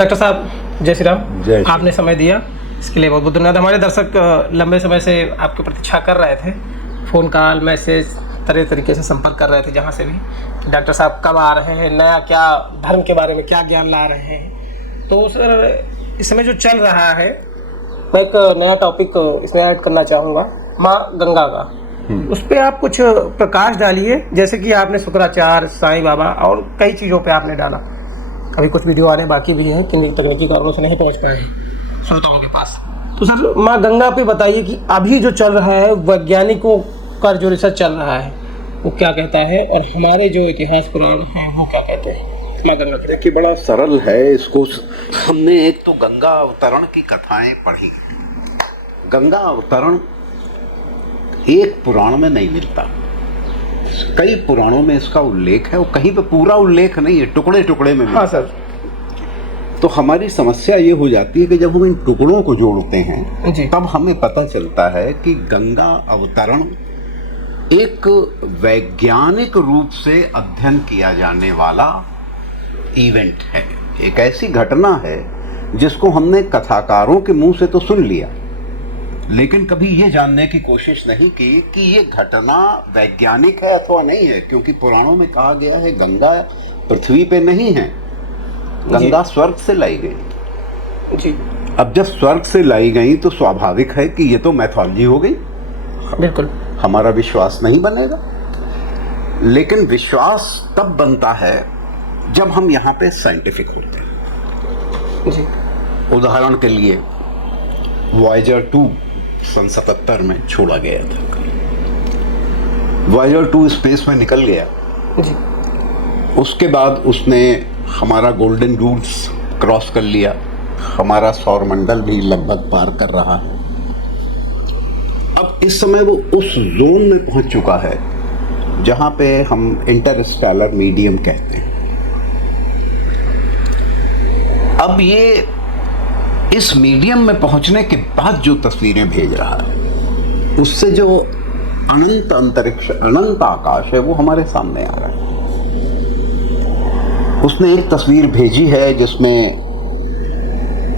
Doctor साहब जय श्री राम। जय श्री आपने समय दिया इसके लिए बहुत बहुत धन्यवाद। हमारे दर्शक लंबे समय से आपकी प्रतीक्षा कर रहे थे, फ़ोन कॉल मैसेज तरह तरीके से संपर्क कर रहे थे जहाँ से भी कि डॉक्टर साहब कब आ रहे हैं, नया क्या धर्म के बारे में क्या ज्ञान ला रहे हैं। तो सर इस समय जो चल रहा है, मैं एक नया टॉपिक इसमें ऐड करना चाहूँगा, माँ गंगा का। उस पर आप कुछ प्रकाश डालिए, जैसे कि आपने शुक्राचार्य, साईं बाबा और कई चीज़ों पे आपने डाला। अभी कुछ वीडियो आने बाकी भी हैं, किन तकनीकी कारणों से नहीं पहुंच पाए हैं श्रोताओं के पास। तो सर माँ गंगा पे बताइए कि अभी जो चल रहा है, वैज्ञानिकों का जो रिसर्च चल रहा है वो क्या कहता है, और हमारे जो इतिहास पुराण हैं वो क्या कहते हैं माँ गंगा। देखिए बड़ा सरल है। इसको हमने एक तो गंगा अवतरण की कथाएं पढ़ी। गंगा अवतरण एक पुराण में नहीं मिलता, कई पुराणों में इसका उल्लेख है, वो कहीं पे पूरा उल्लेख नहीं है, टुकड़े टुकड़े में। हाँ सर। तो हमारी समस्या ये हो जाती है कि जब हम इन टुकड़ों को जोड़ते हैं जी। तब हमें पता चलता है कि गंगा अवतरण एक वैज्ञानिक रूप से अध्ययन किया जाने वाला इवेंट है, एक ऐसी घटना है जिसको हमने कथाकारों के मुंह से तो सुन लिया, लेकिन कभी ये जानने की कोशिश नहीं की कि ये घटना वैज्ञानिक है अथवा नहीं है। क्योंकि पुराणों में कहा गया है गंगा पृथ्वी पे नहीं है, गंगा स्वर्ग से लाई गई जी। अब जब स्वर्ग से लाई गई तो स्वाभाविक है कि ये तो मैथोलॉजी हो गई, बिल्कुल हमारा विश्वास नहीं बनेगा। लेकिन विश्वास तब बनता है जब हम यहाँ पे साइंटिफिक होते हैं। जी। उदाहरण के लिए वॉयेजर 2 सन 77 में छोड़ा गया था। वॉयेजर 2 स्पेस में निकल गया जी। उसके बाद उसने हमारा गोल्डन रूल्स क्रॉस कर लिया, हमारा सौर मंडल भी लगभग पार कर रहा है। अब इस समय वो उस जोन में पहुंच चुका है जहां पे हम इंटरस्टेलर मीडियम कहते हैं। अब ये इस मीडियम में पहुंचने के बाद जो तस्वीरें भेज रहा है, उससे जो अनंत अंतरिक्ष, अनंत आकाश है, वो हमारे सामने आ रहा है। उसने एक तस्वीर भेजी है जिसमें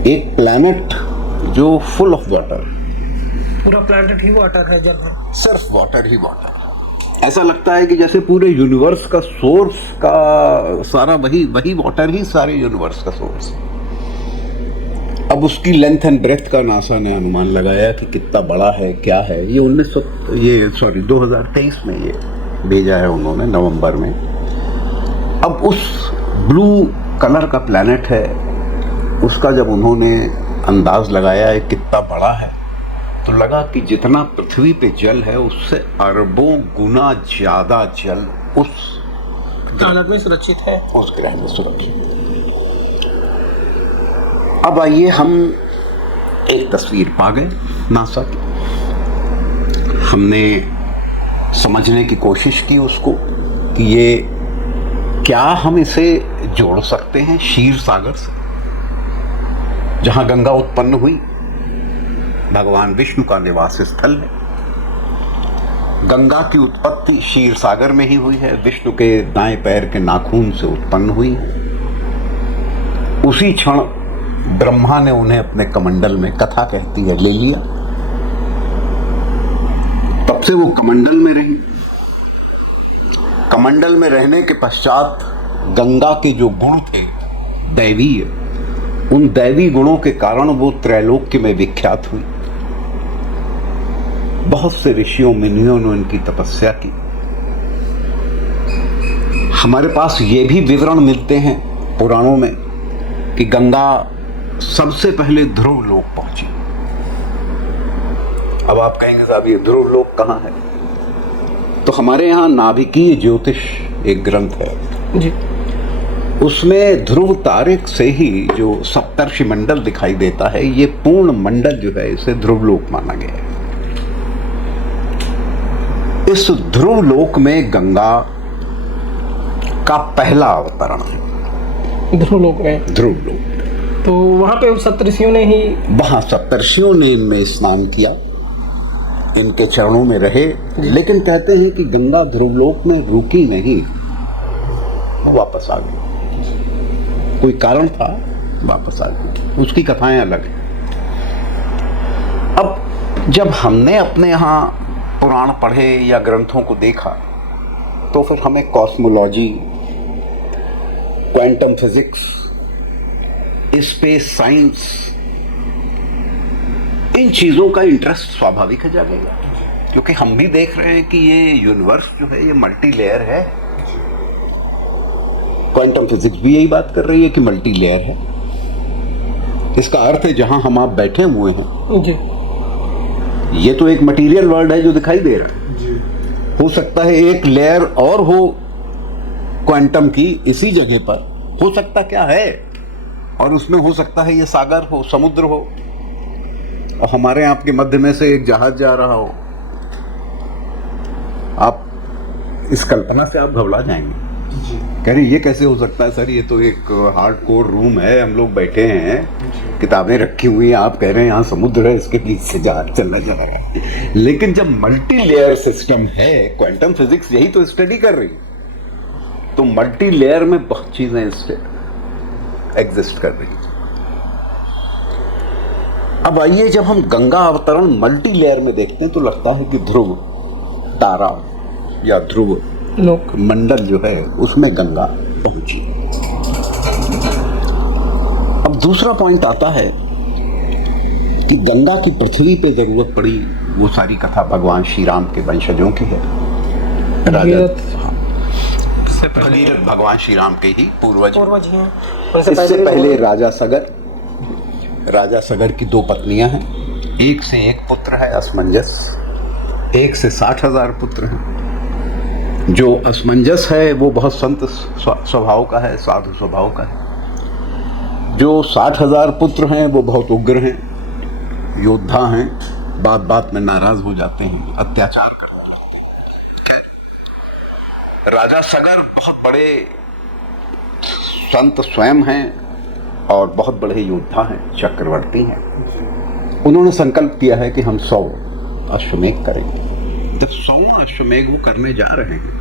एक प्लैनेट जो फुल ऑफ वाटर, पूरा प्लैनेट ही वाटर है, जल है, सिर्फ वाटर ही वाटर। ऐसा लगता है कि जैसे पूरे यूनिवर्स का सोर्स का सारा वही वाटर ही सारे यूनिवर्स का सोर्स है। अब उसकी लेंथ एंड ब्रेथ का नासा ने अनुमान लगाया कि कितना बड़ा है, क्या है। ये 2023 में ये भेजा है उन्होंने, नवंबर में। अब उस ब्लू कलर का प्लैनेट है, उसका जब उन्होंने अंदाज लगाया है कितना बड़ा है, तो लगा कि जितना पृथ्वी पे जल है उससे अरबों गुना ज्यादा जल उस प्लैनेट में सुरक्षित है, उस ग्रह में सुरक्षित है। अब आइए हम एक तस्वीर पा गए नासा की। हमने समझने की कोशिश की उसको कि ये क्या हम इसे जोड़ सकते हैं क्षीर सागर से, जहां गंगा उत्पन्न हुई, भगवान विष्णु का निवास स्थल है। गंगा की उत्पत्ति क्षीर सागर में ही हुई है, विष्णु के दाएं पैर के नाखून से उत्पन्न हुई है। उसी क्षण ब्रह्मा ने उन्हें अपने कमंडल में, कथा कहती है, ले लिया। तब से वो कमंडल में रही। कमंडल में रहने के पश्चात गंगा के जो गुण थे दैवीय, उन दैवी गुणों के कारण वो त्रैलोक्य में विख्यात हुई। बहुत से ऋषियों मुनियों ने उनकी तपस्या की। हमारे पास ये भी विवरण मिलते हैं पुराणों में कि गंगा सबसे पहले ध्रुव लोक पहुंची। अब आप कहेंगे साहब ये ध्रुव लोक कहां है? तो हमारे यहां नाभिकीय ज्योतिष एक ग्रंथ है जी। उसमें ध्रुव तारिक से ही जो सप्तर्षि मंडल दिखाई देता है, ये पूर्ण मंडल जो है इसे ध्रुव लोक माना गया है। इस ध्रुव लोक में गंगा का पहला अवतरण है। ध्रुव लोक में? ध्रुव लोक। तो वहां पे सप्तऋषियों ने ही, वहां सप्तर्षियों ने इनमें स्नान किया, इनके चरणों में रहे। लेकिन कहते हैं कि गंगा ध्रुवलोक में रुकी नहीं, वापस आ गई। कोई कारण था वापस आ गई। उसकी कथाएं अलग हैं। अब जब हमने अपने यहाँ पुराण पढ़े या ग्रंथों को देखा तो फिर हमें cosmology, quantum physics, space science, इन चीजों का इंटरेस्ट स्वाभाविक है जागेगा, क्योंकि हम भी देख रहे हैं कि ये यूनिवर्स जो है ये मल्टी लेयर है। क्वांटम फिजिक्स भी यही बात कर रही है कि मल्टी लेयर है। इसका अर्थ है जहां हम आप बैठे हुए हैं जी, ये तो एक मटेरियल वर्ल्ड है जो दिखाई दे रहा है। हो सकता है एक लेयर और हो क्वांटम की इसी जगह पर, हो सकता क्या है, और उसमें हो सकता है ये सागर हो, समुद्र हो, और हमारे आपके मध्य में से एक जहाज जा रहा हो। आप इस कल्पना से आप घबरा जाएंगे, कह रहे ये कैसे हो सकता है सर, ये तो एक हार्डकोर रूम है, हम लोग बैठे हैं, किताबें रखी हुई हैं, आप कह रहे हैं यहाँ समुद्र है, इसके बीच से जहाज चलना जा रहा है। लेकिन जब मल्टी लेयर सिस्टम है, क्वांटम फिजिक्स यही तो स्टडी कर रही है, तो मल्टी लेयर में बहुत चीजें एग्जिस्ट कर रही हैं। अब आइए, जब हम गंगा अवतरण मल्टी लेयर में देखते हैं तो लगता है कि ध्रुव तारा या ध्रुव लोक मंडल जो है उसमें गंगा पहुंची। अब दूसरा पॉइंट आता है कि गंगा की पृथ्वी पे जरूरत पड़ी, वो सारी कथा भगवान श्री राम के वंशजों की है। भगीरथ भगवान श्री राम के ही पूर्वज हैं। इससे पहले राजा सगर की 2 पत्नियां हैं, एक से एक पुत्र है असमंजस, एक से 60,000 पुत्र हैं। जो असमंजस है वो बहुत संत स्वभाव का है, साधु स्वभाव का है। जो 60,000 पुत्र हैं वो बहुत उग्र हैं, योद्धा हैं, बात बात में नाराज हो जाते हैं, अत्याचार करते हैं। राजा सगर बहुत बड़े संत स्वयं हैं और बहुत बड़े योद्धा हैं, चक्रवर्ती हैं। उन्होंने संकल्प किया है कि हम 100 अश्वमेध करेंगे। जब 100 अश्वमेध वो करने जा रहे हैं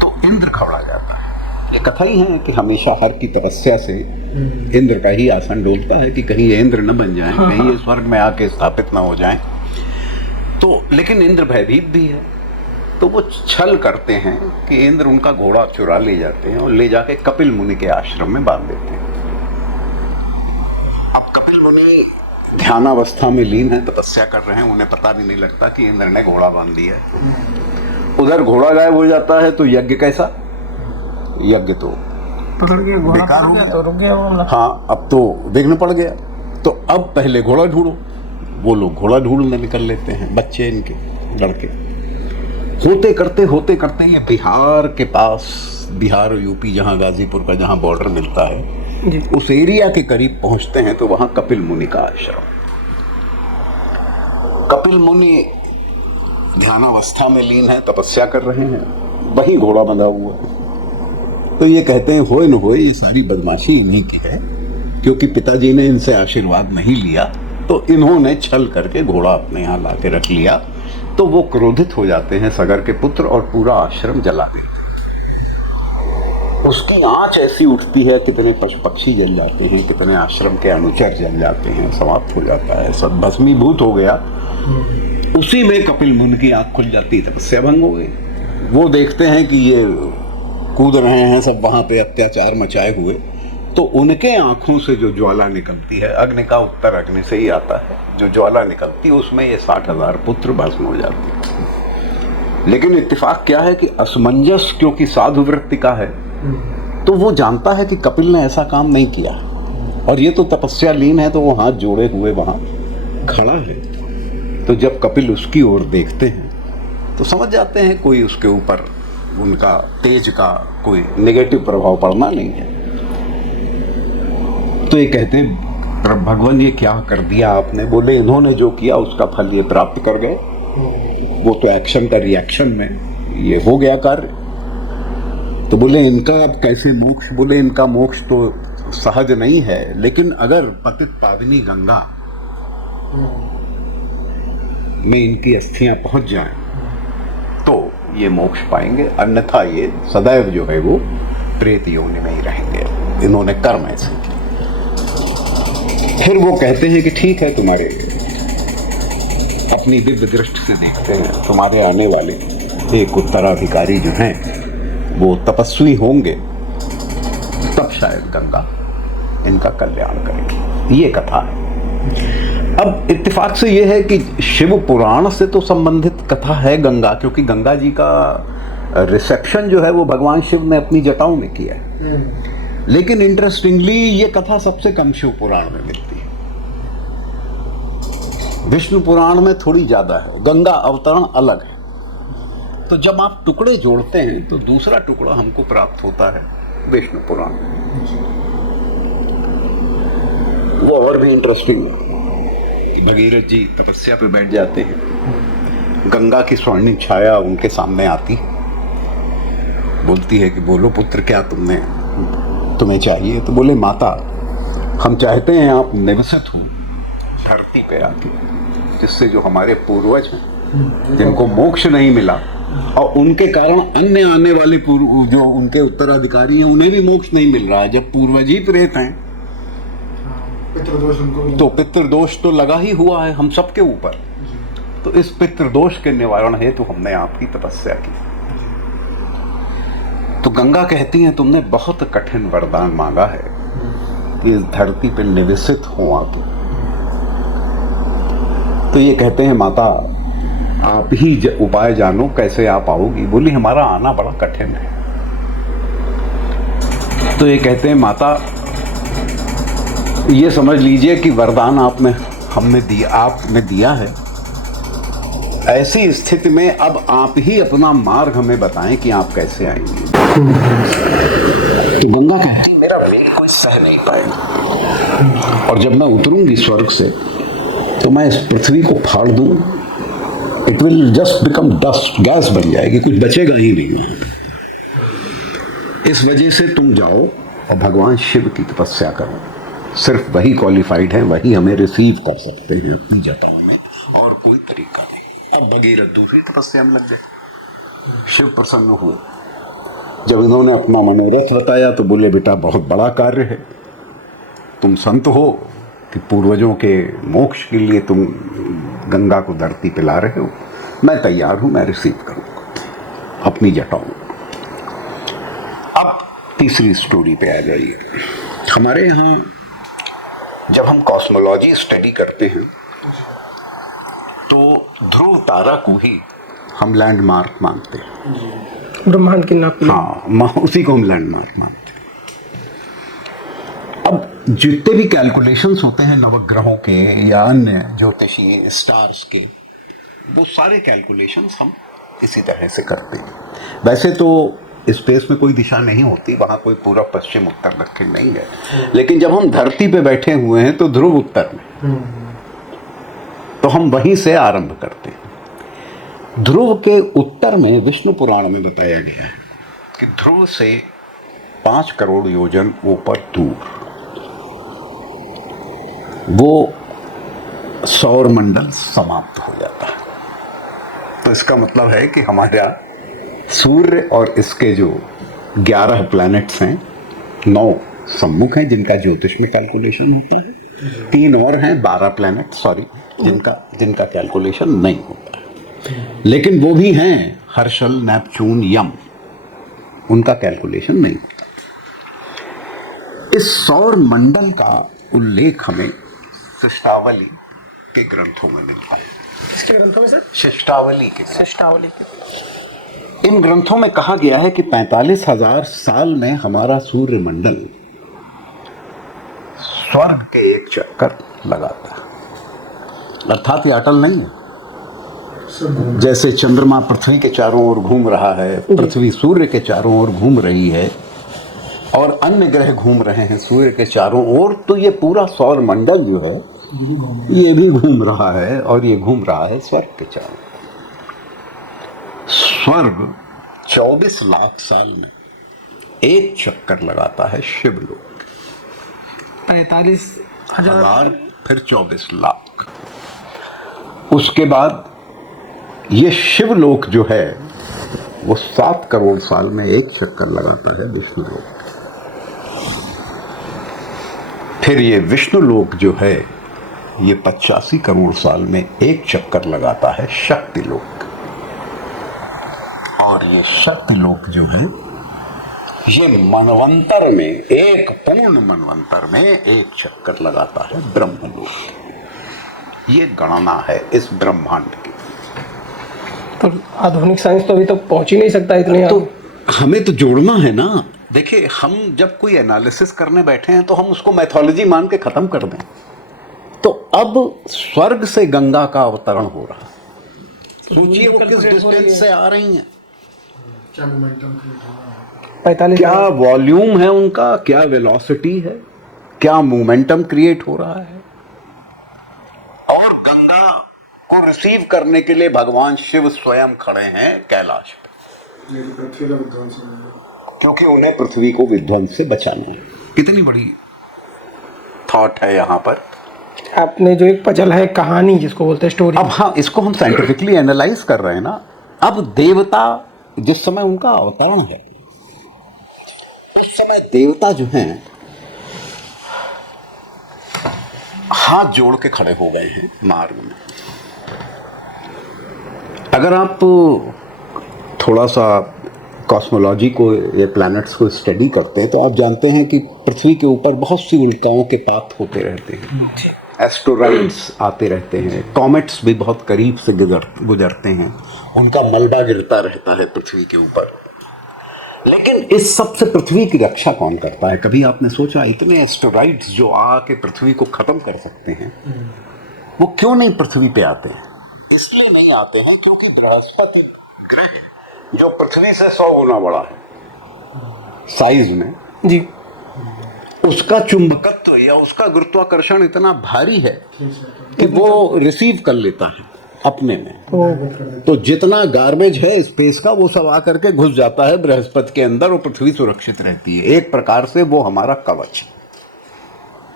तो इंद्र घबरा जाता है। ये कथा ही है कि हमेशा हर की तपस्या से इंद्र का ही आसन डोलता है कि कहीं ये इंद्र न बन जाएं, कहीं ये स्वर्ग में आके स्थापित न हो जाएं। तो लेकिन इंद्र भयभीत भी है, तो वो छल करते हैं कि इंद्र उनका घोड़ा चुरा ले जाते हैं और ले जाके कपिल मुनि के आश्रम में बांध देते हैं। अब कपिल मुनि ध्यानावस्था में लीन है, तपस्या कर रहे हैं, उन्हें पता भी नहीं लगता कि इंद्र ने घोड़ा बांध दिया है। उधर घोड़ा गायब हो जाता है तो यज्ञ कैसा, यज्ञ तो बेकार हो गया, तो रुक गया मामला। हाँ, अब तो विघ्न पड़ गया। तो अब पहले घोड़ा ढूंढो। वो लोग घोड़ा ढूंढने निकल लेते हैं, बच्चे इनके लड़के। होते करते ये बिहार के पास, बिहार यूपी जहाँ गाजीपुर का जहाँ बॉर्डर मिलता है जी, उस एरिया के करीब पहुंचते हैं तो वहां कपिल मुनि का आश्रम। कपिल मुनि ध्यानावस्था में लीन है, तपस्या कर रहे हैं, वहीं घोड़ा बंधा हुआ है। तो ये कहते हैं होए न होए ये सारी बदमाशी इन्हीं की है, क्योंकि पिताजी ने इनसे आशीर्वाद नहीं लिया तो इन्होंने छल करके घोड़ा अपने यहाँ ला के रख लिया। तो वो क्रोधित हो जाते हैं सगर के पुत्र और पूरा आश्रम जला देते हैं। उसकी आंच ऐसी उठती है, कितने पशु पक्षी जल जाते हैं, कितने आश्रम के अनुचर जल जाते हैं, समाप्त हो जाता है, सब भस्मीभूत हो गया। उसी में कपिल मुनि की आंख खुल जाती, तपस्या भंग हो गई। वो देखते हैं कि ये कूद रहे हैं सब वहां पे अत्याचार मचाए हुए, तो उनके आंखों से जो ज्वाला निकलती है, अग्नि का उत्तर अग्नि से ही आता है, जो ज्वाला निकलती है उसमें ये 60,000 पुत्र भस्म हो जाते हैं। लेकिन इत्तेफाक क्या है कि असमंजस क्योंकि साधु वृत्ति का है, तो वो जानता है कि कपिल ने ऐसा काम नहीं किया, और ये तो तपस्या लीन है, तो वो हाथ जोड़े हुए वहां खड़ा है। तो जब कपिल उसकी ओर देखते हैं तो समझ जाते हैं कोई उसके ऊपर उनका तेज का कोई नेगेटिव प्रभाव पड़ना नहीं है। तो ये कहते हैं भगवान ये क्या कर दिया आपने। बोले इन्होंने जो किया उसका फल ये प्राप्त कर गए, वो तो एक्शन का रिएक्शन में ये हो गया कार्य। तो बोले इनका अब कैसे मोक्ष। बोले इनका मोक्ष तो सहज नहीं है, लेकिन अगर पतित पावनी गंगा में इनकी अस्थियां पहुंच जाएं तो ये मोक्ष पाएंगे, अन्यथा ये सदैव जो है वो प्रेत योनि में ही रहेंगे। इन्होंने कर्म ऐसे किया। फिर वो कहते हैं कि ठीक है, तुम्हारे अपनी दिव्य दृष्टि से देखते हैं, तुम्हारे आने वाले एक उत्तराधिकारी जो हैं वो तपस्वी होंगे, तब शायद गंगा इनका कल्याण करेगी। ये कथा है। अब इत्तेफाक से ये है कि शिव पुराण से तो संबंधित कथा है गंगा, क्योंकि गंगा जी का रिसेप्शन जो है वो भगवान शिव ने अपनी जटाओं में किया है। लेकिन इंटरेस्टिंगली ये कथा सबसे कम शिव पुराण में मिलती है। विष्णु पुराण में थोड़ी ज्यादा है, गंगा अवतरण अलग है। तो जब आप टुकड़े जोड़ते हैं तो दूसरा टुकड़ा हमको प्राप्त होता है विष्णु पुराण। वो और भी इंटरेस्टिंग है कि भगीरथ जी तपस्या पे बैठ जाते हैं, गंगा की स्वर्णिम छाया उनके सामने आती, बोलती है कि बोलो पुत्र, क्या तुम्हें चाहिए? तो बोले माता, हम चाहते हैं आप निवसित हो धरती पे आके, जिससे जो हमारे पूर्वज हैं जिनको मोक्ष नहीं मिला और उनके कारण अन्य आने वाले जो उनके उत्तराधिकारी हैं उन्हें भी मोक्ष नहीं मिल रहा है। जब पूर्वज ही प्रेत हैं तो पितृदोष तो लगा ही हुआ है हम सबके ऊपर। तो इस पितृदोष के निवारण हेतु हमने आपकी तपस्या की। तो गंगा कहती हैं तुमने बहुत कठिन वरदान मांगा है कि इस धरती पर निवसित हो आप। तो ये कहते हैं माता, आप ही उपाय जानो, कैसे आप आओगी? बोली हमारा आना बड़ा कठिन है। तो ये कहते हैं माता, ये समझ लीजिए कि वरदान आपने दिया है। ऐसी स्थिति में अब आप ही अपना मार्ग हमें बताएं कि आप कैसे आएंगे। तो गंगा कहती मेरा वेग कोई सह नहीं पाएगा, और जब मैं उतरूंगी स्वर्ग से तो मैं इस पृथ्वी को फाड़ दूं, it will just become dust, gas बन जाएगी, कुछ बचेगा ही नहीं। इस वजह से तुम जाओ और भगवान शिव की तपस्या करो। सिर्फ वही क्वालिफाइड है, वही हमें रिसीव कर सकते हैं अपनी जटाओं में, और कोई तरीका नहीं। अब भगीरथ दूसरी तपस्या में लग गए। शिव प्रसन्न हुए। जब इन्होंने अपना मनोरथ बताया तो बोले बेटा बहुत बड़ा कार्य है, तुम संत हो कि पूर्वजों के मोक्ष के लिए तुम गंगा को धरती पे ला रहे हो, मैं तैयार हूं, मैं रिसीव करूंगा अपनी जटाओं। अब तीसरी स्टोरी पे आ जाइए। हमारे यहाँ जब हम कॉस्मोलॉजी स्टडी करते हैं तो ध्रुव तारा को ही हम लैंडमार्क मानते हैं, ब्रह्मांड की नाप। हाँ, उसी को हम लैंडमार्क मानते हैं। अब जितने भी कैलकुलेशंस होते हैं नवग्रहों के या अन्य ज्योतिषीय स्टार्स के, वो सारे कैलकुलेशंस हम इसी तरह से करते हैं। वैसे तो स्पेस में कोई दिशा नहीं होती, वहां कोई पूरा पश्चिम उत्तर दक्षिण नहीं है, लेकिन जब हम धरती पे बैठे हुए हैं तो ध्रुव उत्तर में, तो हम वहीं से आरंभ करते हैं। ध्रुव के उत्तर में विष्णु पुराण में बताया गया है कि ध्रुव से 5 करोड़ योजन ऊपर दूर वो सौर मंडल समाप्त हो जाता है। तो इसका मतलब है कि हमारा सूर्य और इसके जो 11 प्लैनेट्स हैं, 9 सम्मुख हैं जिनका ज्योतिष में कैलकुलेशन होता है, 3 और हैं 12 प्लैनेट, सॉरी, जिनका कैलकुलेशन नहीं होता है। लेकिन वो भी हैं हर्षल, नेपच्यून, यम, उनका कैलकुलेशन नहीं होता। इस सौर मंडल का उल्लेख हमें शिष्टावली के ग्रंथों में मिलता है। किसके ग्रंथों में सर? शिष्टावली के। इन ग्रंथों में कहा गया है कि 45,000 साल में हमारा सूर्य मंडल स्वर्ग के एक चक्कर लगाता है। अर्थात ये अटल नहीं है। जैसे चंद्रमा पृथ्वी के चारों ओर घूम रहा है, पृथ्वी सूर्य के चारों ओर घूम रही है, और अन्य ग्रह घूम रहे हैं सूर्य के चारों ओर, तो ये पूरा सौर मंडल जो है ये भी घूम रहा है, और ये घूम रहा है स्वर्ग के चारों। स्वर्ग 24 लाख साल में एक चक्कर लगाता है शिवलोक। 45,000 फिर 24 लाख। उसके बाद ये शिवलोक जो है वो 7 करोड़ साल में एक चक्कर लगाता है विष्णुलोक। फिर ये विष्णु लोक जो है ये 85 करोड़ साल में एक चक्कर लगाता है शक्ति लोक, और ये शक्ति लोक जो है ये मनवंतर में, एक पूर्ण मनवंतर में एक चक्कर लगाता है ब्रह्मलोक। ये गणना है इस ब्रह्मांड की। तो आधुनिक साइंस तो अभी तक पहुंच ही नहीं सकता इतने। तो हमें तो जोड़ना है ना। देखिए, हम जब कोई एनालिसिस करने बैठे हैं तो हम उसको मैथोलॉजी मान के खत्म कर दें। तो अब स्वर्ग से गंगा का अवतरण हो रहा है। सोचिए वो किस डिस्टेंस से आ रही हैं, क्या मोमेंटम 45 क्या वॉल्यूम है उनका, क्या वेलोसिटी है, क्या मोमेंटम क्रिएट हो रहा है। और गंगा को रिसीव करने के लिए भगवान शिव स्वयं खड़े हैं कैलाश पे, पृथ्वी का विध्वंस है। क्योंकि उन्हें पृथ्वी को विध्वंस से बचाना है। कितनी बड़ी थॉट है यहाँ पर। आपने जो एक पजल है, कहानी जिसको बोलते हैं स्टोरी, अब हाँ, इसको हम साइंटिफिकली एनालाइज कर रहे हैं ना। अब देवता जिस समय उनका अवतरण है, उस समय देवता जो हैं हाथ जोड़ के खड़े हो गए हैं मार्ग में। अगर आप थोड़ा सा कॉस्मोलॉजी को या प्लैनेट्स को स्टडी करते हैं तो आप जानते हैं कि पृथ्वी के ऊपर बहुत सी उल्काओं के पात होते रहते हैं, एस्टेरॉइड्स आते रहते हैं, कॉमेट्स भी बहुत करीब से गुजरते हैं, उनका मलबा गिरता रहता है पृथ्वी के ऊपर। लेकिन इस सब से पृथ्वी की रक्षा कौन करता है? कभी आपने सोचा इतने एस्टेरॉइड्स जो आके पृथ्वी को खत्म कर सकते हैं, वो क्यों नहीं पृथ्वी पे आते हैं? इसलिए नहीं आते हैं क्योंकि बृहस्पति ग्रह जो पृथ्वी से 100 गुना बड़ा है साइज में जी, उसका चुंबकत्व या उसका गुरुत्वाकर्षण इतना भारी है कि वो रिसीव कर लेता है अपने में। तो जितना गार्बेज है स्पेस का वो सब आकर के घुस जाता है बृहस्पति के अंदर और पृथ्वी सुरक्षित रहती है। एक प्रकार से वो हमारा कवच है।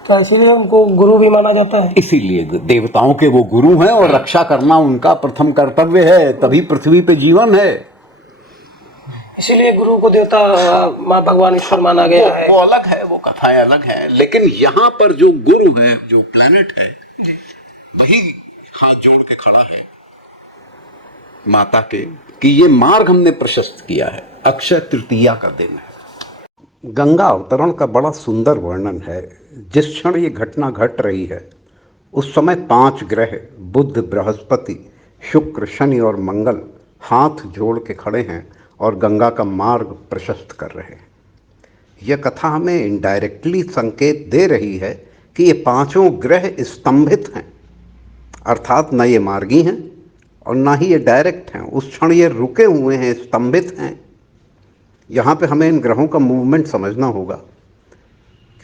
तो इसीलिए उनको गुरु भी माना जाता है। इसीलिए देवताओं के वो गुरु हैं और रक्षा करना उनका प्रथम कर्तव्य है, तभी पृथ्वी पे जीवन है। इसीलिए गुरु को देवता माँ भगवान ईश्वर माना गया है। वो अलग है, वो कथाएं अलग हैं, लेकिन यहाँ पर जो गुरु है, जो प्लेनेट है, वही हाथ जोड़ के खड़ा है माता के कि ये मार्ग हमने प्रशस्त किया है। अक्षय तृतीया का दिन है। गंगा अवतरण का बड़ा सुंदर वर्णन है। जिस क्षण ये घटना घट रही है उस समय 5 ग्रह बुध, बृहस्पति, शुक्र, शनि और मंगल हाथ जोड़ के खड़े हैं और गंगा का मार्ग प्रशस्त कर रहे हैं। यह कथा हमें इनडायरेक्टली संकेत दे रही है कि ये 5 ग्रह स्तंभित हैं, अर्थात न ये मार्गी हैं और ना ही ये डायरेक्ट हैं। उस क्षण ये रुके हुए हैं, स्तंभित हैं। यहाँ पे हमें इन ग्रहों का मूवमेंट समझना होगा,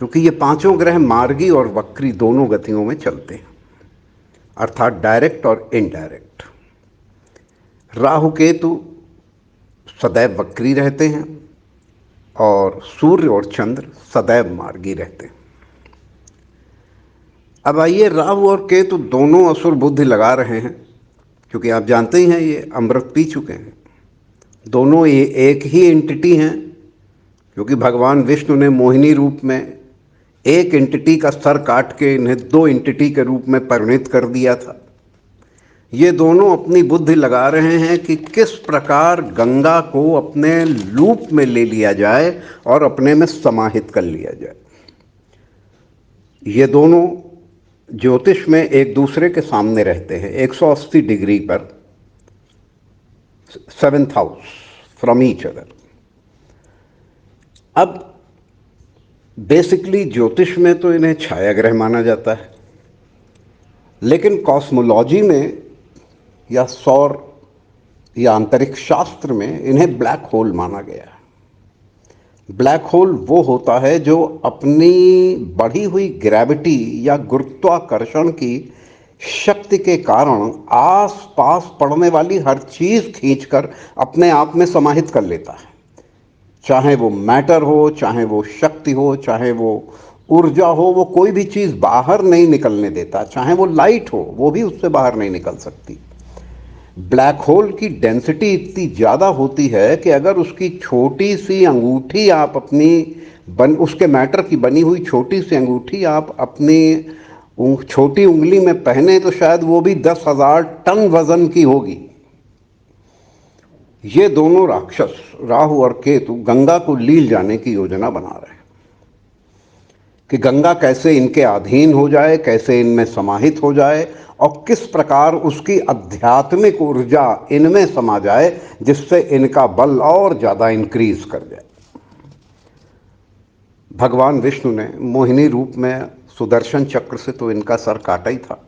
क्योंकि ये 5 ग्रह मार्गी और वक्री दोनों गतियों में चलते हैं, अर्थात डायरेक्ट और इनडायरेक्ट। राहु केतु सदैव वक्री रहते हैं और सूर्य और चंद्र सदैव मार्गी रहते हैं। अब आइए, राहु और केतु दोनों असुर बुद्धि लगा रहे हैं, क्योंकि आप जानते ही हैं ये अमृत पी चुके हैं। दोनों ये एक ही एंटिटी हैं, क्योंकि भगवान विष्णु ने मोहिनी रूप में एक एंटिटी का सर काट के इन्हें 2 एंटिटी के रूप में परिणित कर दिया था। ये दोनों अपनी बुद्धि लगा रहे हैं कि किस प्रकार गंगा को अपने लूप में ले लिया जाए और अपने में समाहित कर लिया जाए। ये दोनों ज्योतिष में एक दूसरे के सामने रहते हैं 180 डिग्री पर, 7th house from each other. अब बेसिकली ज्योतिष में तो इन्हें छाया ग्रह माना जाता है, लेकिन कॉस्मोलॉजी में या सौर या अंतरिक्ष शास्त्र में इन्हें ब्लैक होल माना गया है। ब्लैक होल वो होता है जो अपनी बढ़ी हुई ग्रेविटी या गुरुत्वाकर्षण की शक्ति के कारण आस पास पड़ने वाली हर चीज़ खींचकर अपने आप में समाहित कर लेता है। चाहे वो मैटर हो, चाहे वो शक्ति हो, चाहे वो ऊर्जा हो, वो कोई भी चीज़ बाहर नहीं निकलने देता। चाहे वो लाइट हो, वो भी उससे बाहर नहीं निकल सकती। ब्लैक होल की डेंसिटी इतनी ज़्यादा होती है कि अगर उसकी छोटी सी अंगूठी आप अपनी उसके मैटर की बनी हुई छोटी सी अंगूठी आप अपनी छोटी उंगली में पहने तो शायद वो भी 10,000 टन वजन की होगी। ये दोनों राक्षस राहु और केतु गंगा को लील जाने की योजना बना रहे हैं कि गंगा कैसे इनके अधीन हो जाए, कैसे इनमें समाहित हो जाए और किस प्रकार उसकी आध्यात्मिक ऊर्जा इनमें समा जाए जिससे इनका बल और ज्यादा इंक्रीज कर जाए। भगवान विष्णु ने मोहिनी रूप में सुदर्शन चक्र से तो इनका सर काटा ही था।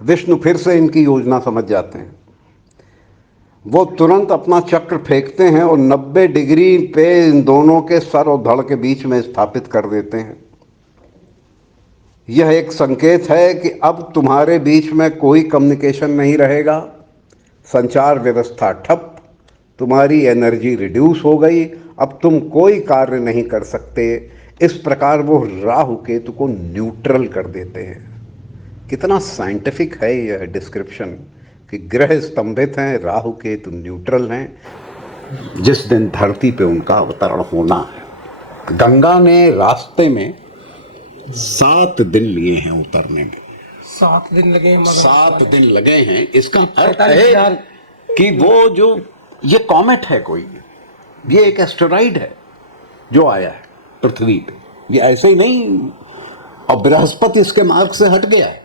विष्णु फिर से इनकी योजना समझ जाते हैं। वो तुरंत अपना चक्र फेंकते हैं और 90 डिग्री पे इन दोनों के सर और धड़ के बीच में स्थापित कर देते हैं। यह एक संकेत है कि अब तुम्हारे बीच में कोई कम्युनिकेशन नहीं रहेगा, संचार व्यवस्था ठप, तुम्हारी एनर्जी रिड्यूस हो गई, अब तुम कोई कार्य नहीं कर सकते। इस प्रकार वो राहु केतु को न्यूट्रल कर देते हैं। कितना साइंटिफिक है यह डिस्क्रिप्शन कि ग्रह स्तंभित हैं, राहु केतु न्यूट्रल हैं। जिस दिन धरती पे उनका अवतरण होना है, गंगा ने रास्ते में 7 दिन लिए हैं उतरने में। 7 दिन लगे हैं, 7 दिन लगे हैं। इसका अर्थ है कि वो जो ये कॉमेट है, कोई ये एक एस्टेरॉइड है जो आया है पृथ्वी पे, ये ऐसे ही नहीं। और बृहस्पति इसके मार्ग से हट गया है,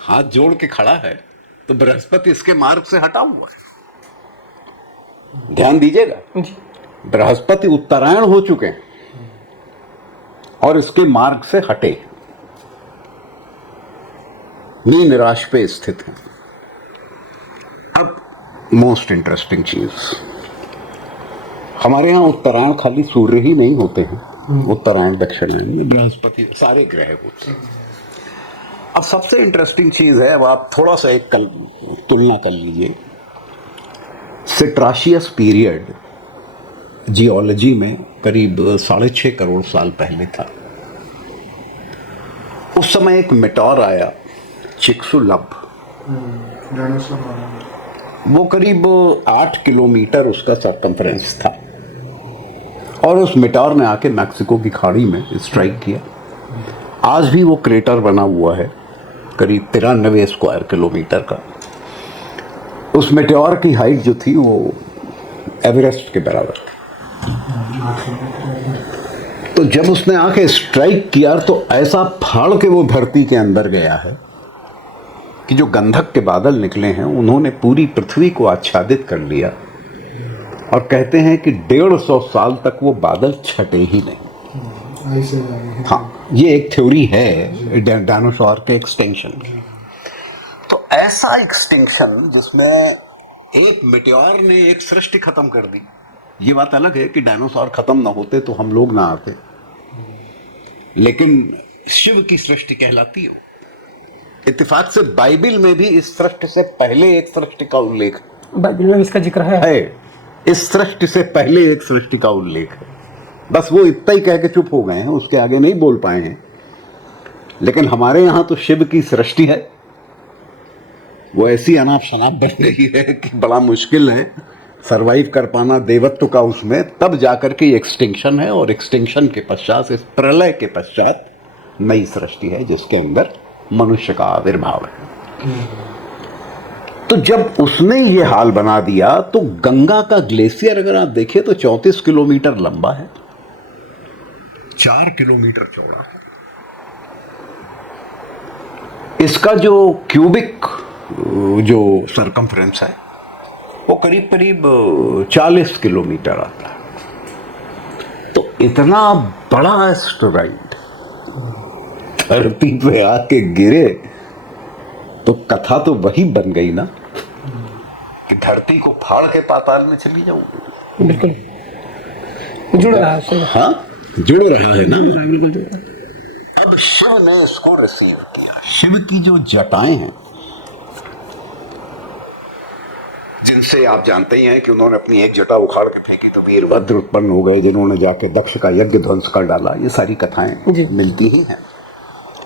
हाथ जोड़ के खड़ा है तो बृहस्पति इसके मार्ग से हटा हुआ है। ध्यान दीजिएगा, बृहस्पति उत्तरायण हो चुके हैं और इसके मार्ग से हटे, मीन राशि पे स्थित है। अब मोस्ट इंटरेस्टिंग चीज, हमारे यहां उत्तरायण खाली सूर्य ही नहीं होते हैं, उत्तरायण दक्षिणायन में बृहस्पति सारे ग्रह होते हैं। अब सबसे इंटरेस्टिंग चीज है, अब आप थोड़ा सा एक तुलना कर लीजिए। सिट्राशियस पीरियड जियोलॉजी में करीब 6.5 करोड़ साल पहले था। उस समय एक मेटोर आया, चिक्सुलप, वो करीब 8 किलोमीटर उसका सर्कम्फ्रेंस था और उस मेटोर ने आके मैक्सिको की खाड़ी में स्ट्राइक किया। आज भी वो क्रेटर बना हुआ है करीब 93 स्क्वायर किलोमीटर का। उस मेटोर की हाइट जो थी वो एवरेस्ट के बराबर थी। तो जब उसने आके स्ट्राइक किया तो ऐसा फाड़ के वो धरती के अंदर गया है कि जो गंधक के बादल निकले हैं उन्होंने पूरी पृथ्वी को आच्छादित कर लिया और कहते हैं कि 150 साल तक वो बादल छटे ही नहीं। हाँ, ये एक थ्योरी है डायनासोर के एक्सटिंक्शन की। तो ऐसा एक्सटिंक्शन जिसमें एक मेटेओर ने एक सृष्टि खत्म कर दी। ये बात अलग है कि डायनासोर खत्म ना होते तो हम लोग ना आते, लेकिन शिव की सृष्टि कहलाती हो। इत्तेफाक से बाइबल में भी इस सृष्टि से पहले एक सृष्टि का उल्लेख, बाइबल में इसका जिक्र है। इस सृष्टि से पहले एक सृष्टि का उल्लेख है। बस वो इतना ही कह के चुप हो गए हैं, उसके आगे नहीं बोल पाए हैं। लेकिन हमारे यहां तो शिव की सृष्टि है, वो ऐसी अनाप शनाप बन गई है कि बड़ा मुश्किल है सरवाइव कर पाना देवत्व का उसमें। तब जाकर के एक्सटिंक्शन है और एक्सटिंक्शन के पश्चात, इस प्रलय के पश्चात नई सृष्टि है जिसके अंदर मनुष्य का आविर्भाव है। तो जब उसने ये हाल बना दिया तो गंगा का ग्लेशियर अगर आप देखें तो 34 किलोमीटर लंबा है, 4 किलोमीटर चौड़ा है। इसका जो क्यूबिक जो सरकमफ्रेंस है वो करीब करीब 40 किलोमीटर आता है। तो इतना बड़ा एस्टेरॉइड धरती पे आके गिरे तो कथा तो वही बन गई ना कि धरती को फाड़ के पाताल में चली जाऊंगी। बिल्कुल जुड़ रहा है। हाँ, जुड़ रहा है ना। बिल्कुल। अब शिव ने इसको रिसीव किया। शिव की जो जटाएं हैं, जिनसे आप जानते ही हैं कि उन्होंने अपनी एक जटा उखाड़ के फेंकी तो वीरभद्र उत्पन्न हो गए, जिन्होंने जाके दक्ष का यज्ञ ध्वंस कर डाला। ये सारी कथाएं मिलती ही हैं।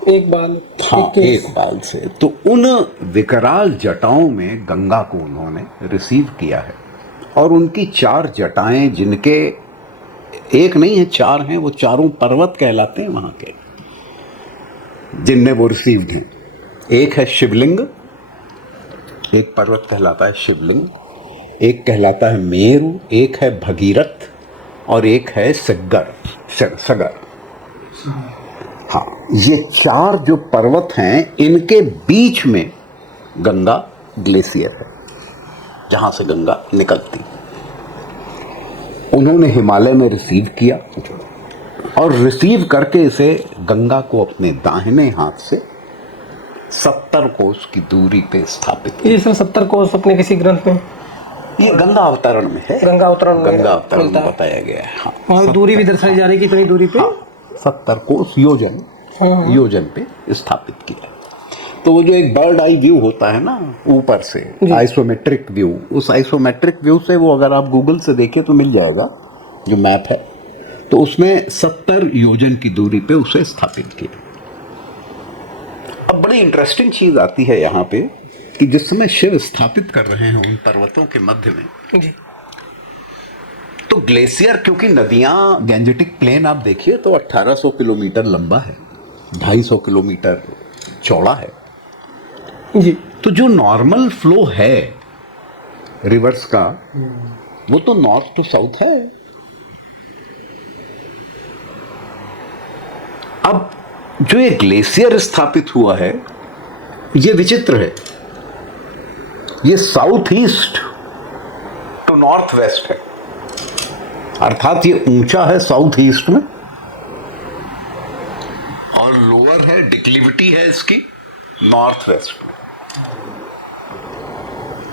एक बाल, हाँ, एक बाल से। तो उन विकराल जटाओं में गंगा को उन्होंने रिसीव किया है और उनकी 4 जटाएं जिनके एक नहीं है, 4 हैं। वो चारों पर्वत कहलाते हैं वहां के, जिनने वो रिसीव्ड हैं। एक है शिवलिंग, एक पर्वत कहलाता है शिवलिंग, एक कहलाता है मेरु, एक है भगीरथ और एक है सगर। हाँ, ये 4 जो पर्वत हैं, इनके बीच में गंगा ग्लेशियर है, जहां से गंगा निकलती। उन्होंने हिमालय में रिसीव किया और रिसीव करके इसे गंगा को अपने दाहिने हाथ से 70 कोस की दूरी पे स्थापित किया। ये 70 कोस अपने किसी ग्रंथ में, ये गंगा अवतरण में है, गंगा अवतरण में बताया गया है। हाँ, और दूरी भी दर्शाई जा रही है, कितनी दूरी पे? 70 कोस योजन पे स्थापित किया। तो वो जो एक बर्ड आई व्यू होता है ना ऊपर से, आइसोमेट्रिक व्यू, उस आइसोमेट्रिक व्यू से वो अगर आप गूगल से देखें तो मिल जाएगा जो मैप है, तो उसमें 70 योजन की दूरी पे उसे स्थापित किया। अब बड़ी इंटरेस्टिंग चीज आती है यहाँ पे कि जिस समय शिव स्थापित कर रहे हैं उन पर्वतों के मध्य में जी, तो ग्लेशियर, क्योंकि नदियां, गैंजेटिक प्लेन आप देखिए तो 1800 किलोमीटर लंबा है, 250 किलोमीटर चौड़ा है जी। तो जो नॉर्मल फ्लो है रिवर्स का, वो तो नॉर्थ टू साउथ है। अब जो ये ग्लेशियर स्थापित हुआ है, ये विचित्र है, ये south east to north west है, अर्थात ये ऊंचा है साउथ ईस्ट में और लोअर है, डिक्लिविटी है इसकी नॉर्थ वेस्ट में।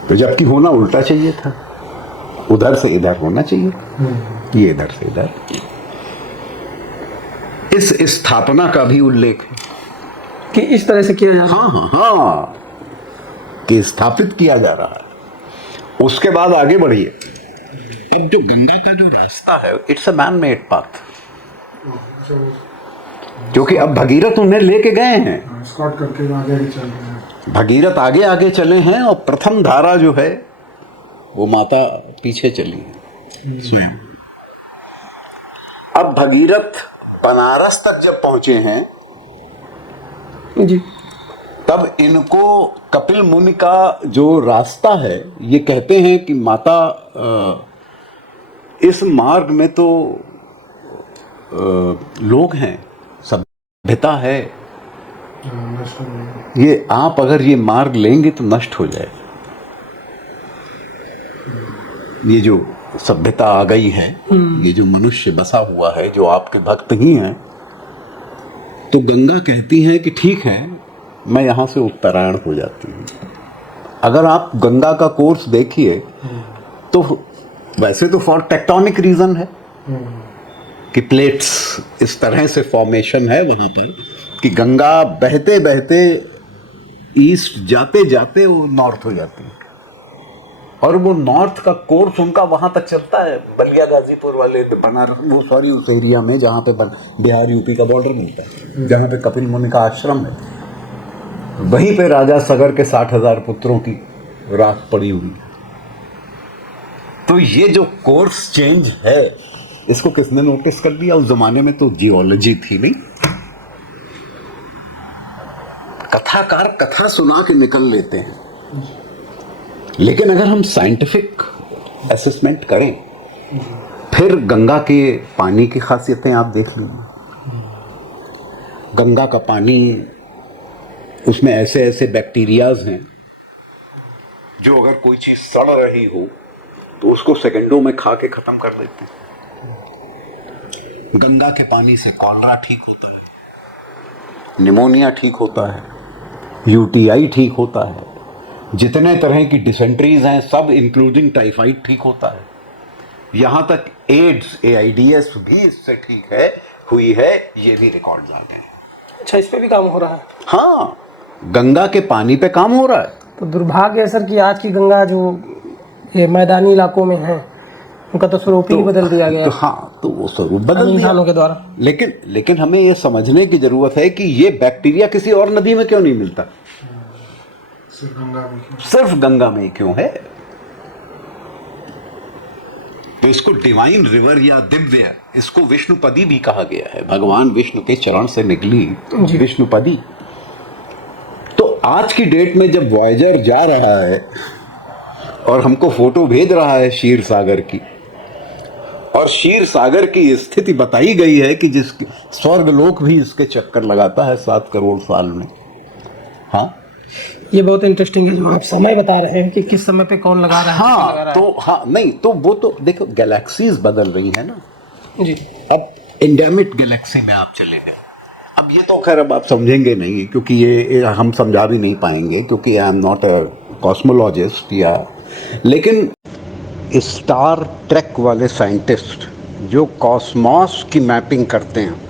तो जबकि होना उल्टा चाहिए था, उधर से इधर होना चाहिए, ये इधर से इधर। इस स्थापना का भी उल्लेख है कि इस तरह से किया जा रहा है। हाँ, कि स्थापित किया जा रहा है। उसके बाद आगे बढ़िए। अब जो गंगा का जो रास्ता है, it's a man made path, क्योंकि अब भगीरथ उन्हें लेके गए हैं, स्कॉट करके आगे आगे चल रहे हैं। भगीरथ आगे आगे चले हैं और प्रथम धारा जो है वो माता पीछे चली है स्वयं। अब भगीरथ बनारस तक जब पहुंचे हैं जी, तब इनको कपिल मुनि का जो रास्ता है, ये कहते हैं कि माता इस मार्ग में तो लोग हैं, सभ्यता है, ये आप अगर ये मार्ग लेंगे तो नष्ट हो जाए। ये जो सभ्यता आ गई है, ये जो मनुष्य बसा हुआ है, जो आपके भक्त ही हैं, तो गंगा कहती है कि ठीक है, मैं यहां से उत्तरायण हो जाती हूँ। अगर आप गंगा का कोर्स देखिए तो वैसे तो फॉर टेक्टोनिक रीजन है कि प्लेट्स इस तरह से फॉर्मेशन है वहां पर कि गंगा बहते बहते ईस्ट जाते जाते वो नॉर्थ हो जाती है, और वो नॉर्थ का कोर्स उनका वहां तक चलता है, बलिया गाजीपुर वाले बनारस, वो सॉरी उस एरिया में जहां पे बिहार यूपी का बॉर्डर मिलता है, जहां पे कपिल मुनि का आश्रम है, वहीं पे राजा सगर के 60,000 पुत्रों की राख पड़ी हुई है। तो ये जो कोर्स चेंज है, इसको किसने नोटिस कर दिया? उस जमाने में तो जियोलॉजी थी नहीं, कथाकार कथा सुना के निकल लेते हैं, लेकिन अगर हम साइंटिफिक असेसमेंट करें, फिर गंगा के पानी की खासियतें आप देख लीजिए। गंगा का पानी, उसमें ऐसे ऐसे बैक्टीरियाज हैं जो अगर कोई चीज सड़ रही हो तो उसको सेकंडों में खा के खत्म कर देते हैं। गंगा के पानी से कॉलरा ठीक होता है, निमोनिया ठीक होता है, यूटीआई ठीक होता है, जितने तरह की डिसेंट्रीज हैं सब इंक्लूडिंग टाइफाइड ठीक होता है, यहां तक एड्स, एआईडीएस भी इससे ठीक है हुई है, ये भी रिकॉर्ड आ गए हैं। अच्छा, इस पे भी काम हो रहा है? हाँ, गंगा के पानी पे काम हो रहा है। तो दुर्भाग्य है सर कि आज की गंगा जो ये मैदानी इलाकों में है, उनका तो स्वरूप ही बदल दिया गया। तो हाँ, तो वो स्वरूप बदल दिया इंसानों के द्वारा। लेकिन हमें ये समझने की जरूरत है कि ये बैक्टीरिया किसी और नदी में क्यों नहीं मिलता, सिर्फ गंगा में क्यों है? तो इसको डिवाइन रिवर या दिव्य इसको विष्णुपदी भी कहा गया है, भगवान विष्णु के चरण से निकली जी। विष्णुपदी। तो आज की डेट में जब वॉयेजर जा रहा है और हमको फोटो भेज रहा है क्षीर सागर की, और क्षीर सागर की स्थिति बताई गई है कि जिस स्वर्गलोक भी इसके चक्कर लगाता है 7 करोड़ साल में। हाँ, ये बहुत इंटरेस्टिंग है जो आप समय बता रहे हैं कि किस समय पे कौन लगा रहा है, किसको लगा हाँ रहा तो हाँ नहीं तो वो तो देखो गैलेक्सीज बदल रही है ना। है। जी। अब एंडेमिक गैलेक्सी में आप चले गए। अब ये तो खैर अब आप समझेंगे नहीं, क्योंकि ये हम समझा भी नहीं पाएंगे, क्योंकि I am not a cosmologist या, लेकिन स्टार ट्रेक वाले साइंटिस्ट जो कॉस्मॉस की मैपिंग करते हैं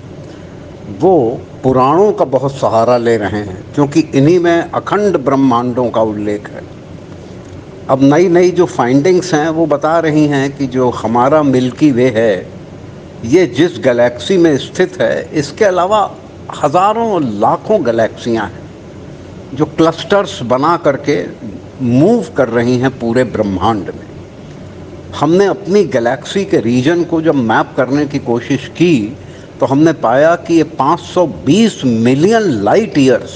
वो पुराणों का बहुत सहारा ले रहे हैं, क्योंकि इन्हीं में अखंड ब्रह्मांडों का उल्लेख है। अब नई नई जो फाइंडिंग्स हैं वो बता रही हैं कि जो हमारा मिल्की वे है ये जिस गैलेक्सी में स्थित है, इसके अलावा हज़ारों लाखों गैलेक्सियां हैं जो क्लस्टर्स बना करके मूव कर रही हैं पूरे ब्रह्मांड में। हमने अपनी गैलेक्सी के रीजन को जब मैप करने की कोशिश की तो हमने पाया कि ये 520 मिलियन लाइट ईयर्स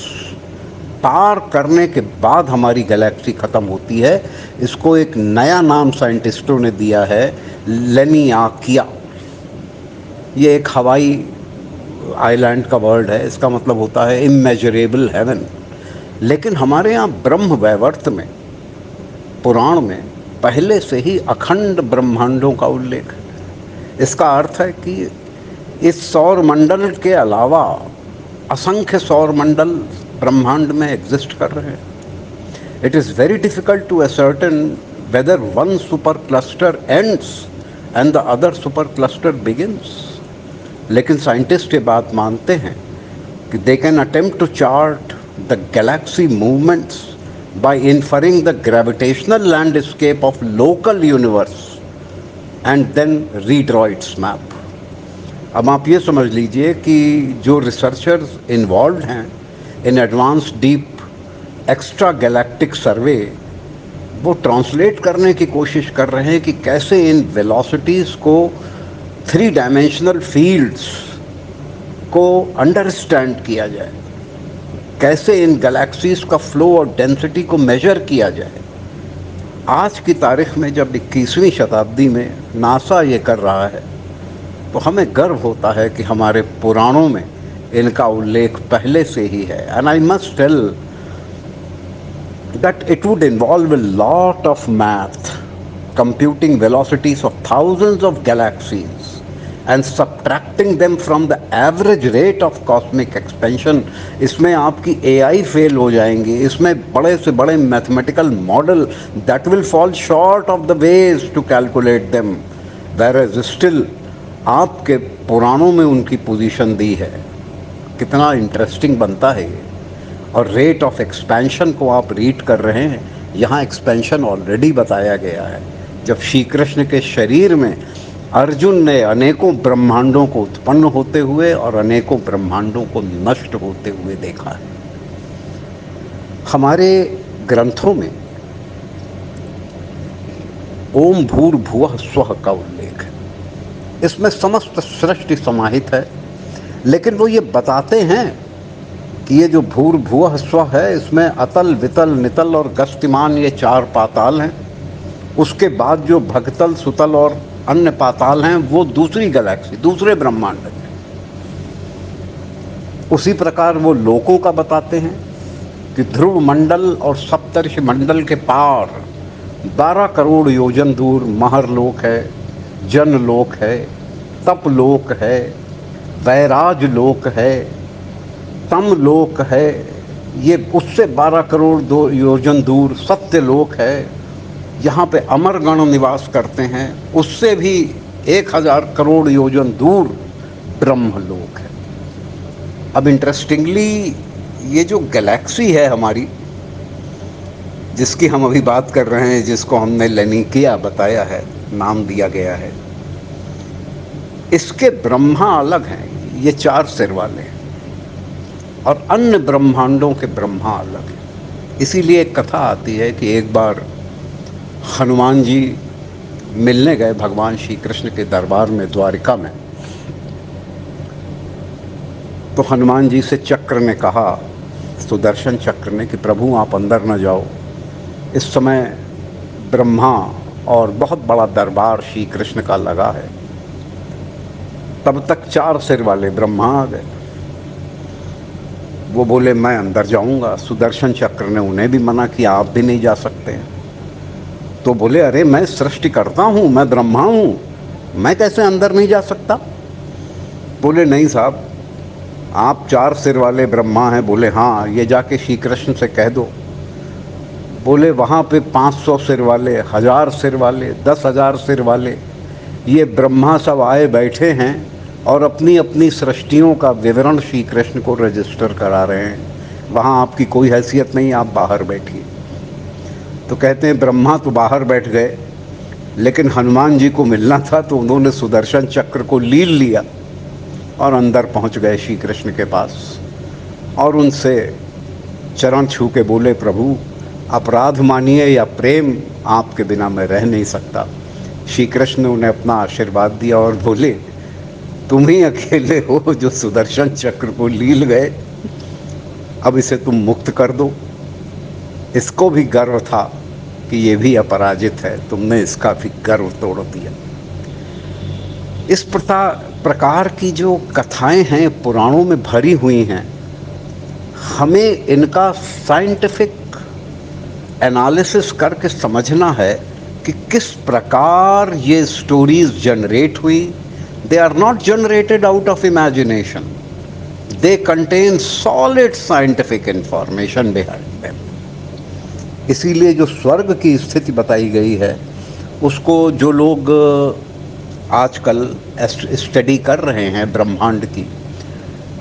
पार करने के बाद हमारी गैलेक्सी ख़त्म होती है। इसको एक नया नाम साइंटिस्टों ने दिया है, लेनियाकिया। ये एक हवाई आइलैंड का वर्ड है, इसका मतलब होता है इमेजरेबल हेवन। लेकिन हमारे यहाँ ब्रह्म वैवर्त में, पुराण में पहले से ही अखंड ब्रह्मांडों का उल्लेख है। इसका अर्थ है कि इस सौर मंडल के अलावा असंख्य सौर मंडल ब्रह्मांड में एग्जिस्ट कर रहे हैं। It is very difficult to ascertain whether one super cluster ends and the other super cluster begins. लेकिन साइंटिस्ट ये बात मानते हैं कि they can attempt to chart the galaxy movements by inferring the gravitational landscape of local universe and then redraw its map। अब आप ये समझ लीजिए कि जो रिसर्चर्स इन्वॉल्व हैं in advance deep extragalactic survey, वो ट्रांसलेट करने की कोशिश कर रहे हैं कि कैसे इन वेलोसिटीज़ को 3 डायमेंशनल फील्ड्स को अंडरस्टैंड किया जाए, कैसे इन गैलेक्सीज़ का फ्लो और डेंसिटी को मेजर किया जाए। आज की तारीख में जब 21वीं शताब्दी में नासा ये कर रहा है तो हमें गर्व होता है कि हमारे पुराणों में इनका उल्लेख पहले से ही है। And I must tell that it would involve a lot of math, computing velocities of thousands of galaxies and subtracting them from the average rate of cosmic expansion। इसमें आपकी AI फेल हो जाएंगी, इसमें बड़े से बड़े mathematical model that will fall short of the ways to calculate them, whereas still आपके पुराणों में उनकी पोजीशन दी है। कितना इंटरेस्टिंग बनता है ये। और रेट ऑफ एक्सपेंशन को आप रीड कर रहे हैं, यहाँ एक्सपेंशन ऑलरेडी बताया गया है। जब श्री कृष्ण के शरीर में अर्जुन ने अनेकों ब्रह्मांडों को उत्पन्न होते हुए और अनेकों ब्रह्मांडों को नष्ट होते हुए देखा है। हमारे ग्रंथों में ओम भूर्भुवः स्वः का उल्लेख है, इसमें समस्त सृष्टि समाहित है। लेकिन वो ये बताते हैं कि ये जो भूर्भुवः स्वः है, इसमें अतल वितल नितल और गस्तिमान ये 4 पाताल हैं। उसके बाद जो भगतल सुतल और अन्य पाताल हैं वो दूसरी गैलेक्सी, दूसरे ब्रह्मांड में। उसी प्रकार वो लोकों का बताते हैं कि ध्रुव मंडल और सप्तर्षि मंडल के पार 12 करोड़ योजन दूर महरलोक है, जनलोक है, तपलोक है, वैराज लोक है, तमलोक है। ये उससे 12 करोड़ योजन दूर सत्यलोक है, यहाँ पे अमरगण निवास करते हैं। उससे भी 1000 करोड़ योजन दूर ब्रह्मलोक है। अब इंटरेस्टिंगली ये जो गैलेक्सी है हमारी, जिसकी हम अभी बात कर रहे हैं, जिसको हमने लेनिकिया बताया है, नाम दिया गया है, इसके ब्रह्मा अलग हैं, ये 4 सिर वाले हैं, और अन्य ब्रह्मांडों के ब्रह्मा अलग हैं। इसीलिए एक कथा आती है कि एक बार हनुमान जी मिलने गए भगवान श्री कृष्ण के दरबार में द्वारिका में, तो हनुमान जी से चक्र ने कहा, सुदर्शन चक्र ने, कि प्रभु आप अंदर न जाओ, इस समय ब्रह्मा और बहुत बड़ा दरबार श्री कृष्ण का लगा है। तब तक 4 सिर वाले ब्रह्मा आ गए। वो बोले मैं अंदर जाऊंगा। सुदर्शन चक्र ने उन्हें भी मना किया, आप भी नहीं जा सकते। तो बोले अरे मैं सृष्टि करता हूँ, मैं ब्रह्मा हूँ, मैं कैसे अंदर नहीं जा सकता। बोले नहीं साहब, आप 4 सिर वाले ब्रह्मा हैं। बोले हाँ, ये जाके श्री कृष्ण से कह दो। बोले वहाँ पे 500 सिर वाले, 1000 सिर वाले, 10,000 सिर वाले, ये ब्रह्मा सब आए बैठे हैं और अपनी अपनी सृष्टियों का विवरण श्री कृष्ण को रजिस्टर करा रहे हैं। वहाँ आपकी कोई हैसियत नहीं, आप बाहर बैठिए। तो कहते हैं ब्रह्मा तो बाहर बैठ गए, लेकिन हनुमान जी को मिलना था, तो उन्होंने सुदर्शन चक्र को लील लिया और अंदर पहुँच गए श्री कृष्ण के पास और उनसे चरण छू के बोले प्रभु अपराध मानिए या प्रेम, आपके बिना मैं रह नहीं सकता। श्री कृष्ण ने उन्हें अपना आशीर्वाद दिया और बोले तुम ही अकेले हो जो सुदर्शन चक्र को लील गए, अब इसे तुम मुक्त कर दो। इसको भी गर्व था कि ये भी अपराजित है, तुमने इसका भी गर्व तोड़ दिया। इस प्रकार की जो कथाएं हैं पुराणों में भरी हुई हैं, हमें इनका साइंटिफिक एनालिसिस करके समझना है कि किस प्रकार ये स्टोरीज जनरेट हुई। They are not generated out of imagination, they contain solid scientific information behind them. इसीलिए जो स्वर्ग की स्थिति बताई गई है, उसको जो लोग आजकल स्टडी कर रहे हैं ब्रह्मांड की,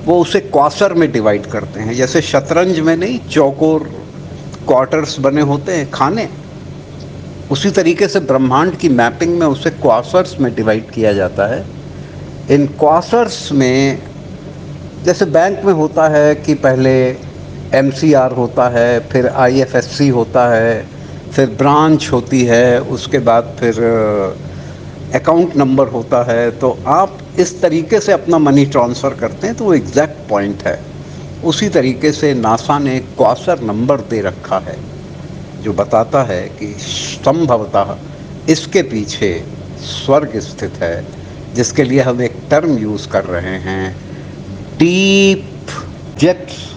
वो उसे क्वासर में डिवाइड करते हैं। जैसे शतरंज में नहीं चौकोर क्वार्टर्स बने होते हैं खाने, उसी तरीके से ब्रह्मांड की मैपिंग में उसे क्वासर्स में डिवाइड किया जाता है। इन क्वासर्स में जैसे बैंक में होता है कि पहले MCR होता है, फिर IFSC होता है, फिर ब्रांच होती है, उसके बाद फिर अकाउंट नंबर होता है। तो आप इस तरीके से अपना मनी ट्रांसफ़र करते हैं, तो वो एग्जैक्ट पॉइंट है। उसी तरीके से नासा ने क्वासर नंबर दे रखा है जो बताता है कि संभवतः इसके पीछे स्वर्ग स्थित है, जिसके लिए हम एक टर्म यूज़ कर रहे हैं, deep jets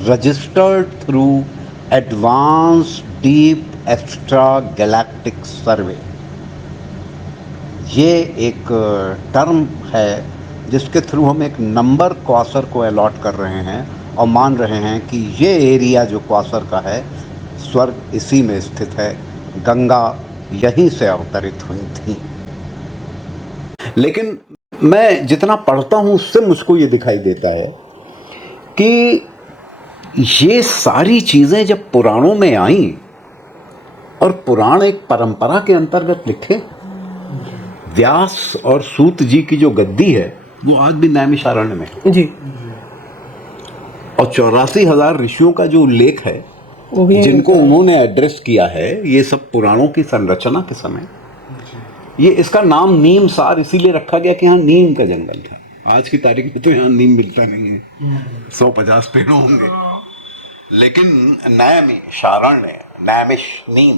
registered through advance deep extragalactic survey. ये एक टर्म है जिसके थ्रू हम एक नंबर क्वासर को अलॉट कर रहे हैं और मान रहे हैं कि ये एरिया जो क्वासर का है, स्वर्ग इसी में स्थित है, गंगा यहीं से अवतरित हुई थी। लेकिन मैं जितना पढ़ता हूँ उससे मुझको ये दिखाई देता है कि ये सारी चीज़ें जब पुराणों में आईं, और पुराण एक परंपरा के अंतर्गत लिखे, व्यास और सूत जी की जो गद्दी है वो आज भी नैमिषारण्य में है जी, और 84,000 ऋषियों का जो उल्लेख है वो भी जिनको उन्होंने एड्रेस किया है, ये सब पुराणों की संरचना के समय। ये इसका नाम नीम सार इसीलिए रखा गया कि यहाँ नीम का जंगल था। आज की तारीख में तो यहाँ नीम मिलता नहीं है, 150 पेड़ होंगे, लेकिन नैमिषारण्य, नैमिष नीम,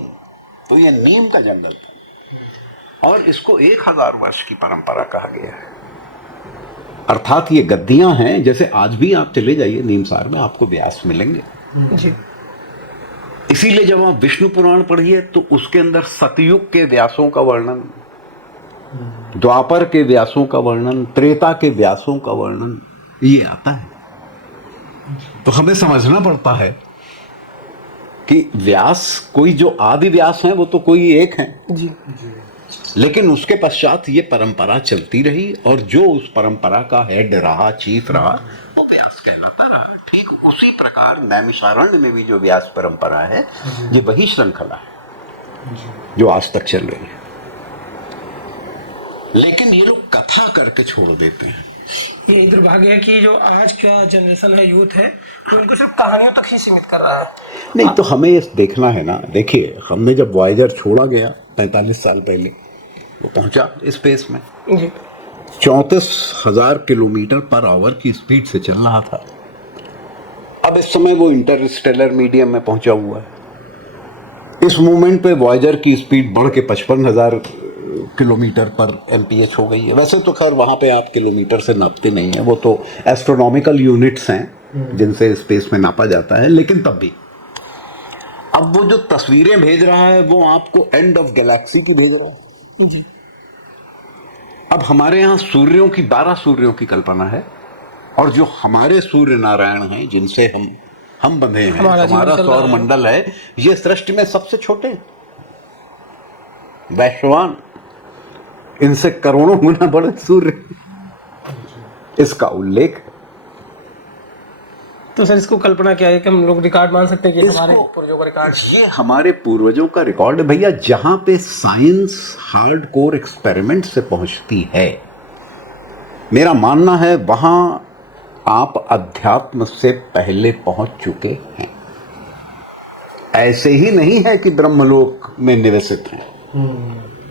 तो ये नीम का जंगल था और इसको 1000 वर्ष की परंपरा कहा गया है। अर्थात ये गद्दियां हैं, जैसे आज भी आप चले जाइए नीमसार में आपको व्यास मिलेंगे जी। इसीलिए जब आप विष्णु पुराण पढ़िए तो उसके अंदर सतयुग के व्यासों का वर्णन, द्वापर के व्यासों का वर्णन, त्रेता के व्यासों का वर्णन ये आता है। तो हमें समझना पड़ता है कि व्यास कोई जो आदि व्यास हैं वो तो कोई एक हैं जी, लेकिन उसके पश्चात ये परंपरा चलती रही और जो उस परंपरा का हेड रहा, चीफ रहा, वो व्यास कहलाता रहा। ठीक उसी प्रकार नैमिषारण्य में भी जो व्यास परंपरा है, ये वही श्रृंखला है जो आज तक चल रही है। लेकिन ये लोग कथा करके छोड़ देते हैं। ये दुर्भाग्य है कि जो आज का जनरेशन है, यूथ है, तो उनको सिर्फ कहानियों तक ही सीमित कर रहा है। नहीं तो हमें ये देखना है ना, देखिए हमने जब वॉयेजर छोड़ा गया 45 साल पहले, वो पहुंचा स्पेस में, जी, 34,000 किलोमीटर पर आवर की स्पीड से चल रहा था। अब इस समय वो इंटरस्टेलर मीडियम में पहुंचा हुआ है। इस मोमेंट पे वॉयेजर की स्पीड बढ़ के 55,000 किलोमीटर पर एमपीएच हो गई है। वैसे तो खैर वहां पे आप किलोमीटर से नापते नहीं है, वो तो एस्ट्रोनॉमिकल यूनिट्स हैं जिनसे स्पेस में नापा जाता है, लेकिन तब भी अब वो जो तस्वीरें भेज रहा है वो आपको एंड ऑफ गैलेक्सी की भेज रहा है जी। अब हमारे यहाँ सूर्यों की 12 सूर्यों की कल्पना है, और जो हमारे सूर्य नारायण हैं जिनसे हम बंधे हैं, हमारा हमारा जीवन चल रहा सौर है। मंडल है, ये सृष्टि में सबसे छोटे हैं। वैश्वान इनसे करोड़ों गुना बड़े सूर्य, इसका उल्लेख है। तो सर इसको कल्पना क्या है कि हम लोग रिकॉर्ड मान सकते हैं कि इसको- हमारे पूर्वजों का रिकॉर्ड? ये हमारे पूर्वजों का रिकॉर्ड है भैया। जहां पे साइंस हार्डकोर एक्सपेरिमेंट से पहुंचती है, मेरा मानना है वहां आप अध्यात्म से पहले पहुंच चुके हैं। ऐसे ही नहीं है कि ब्रह्मलोक में निवसित हैं,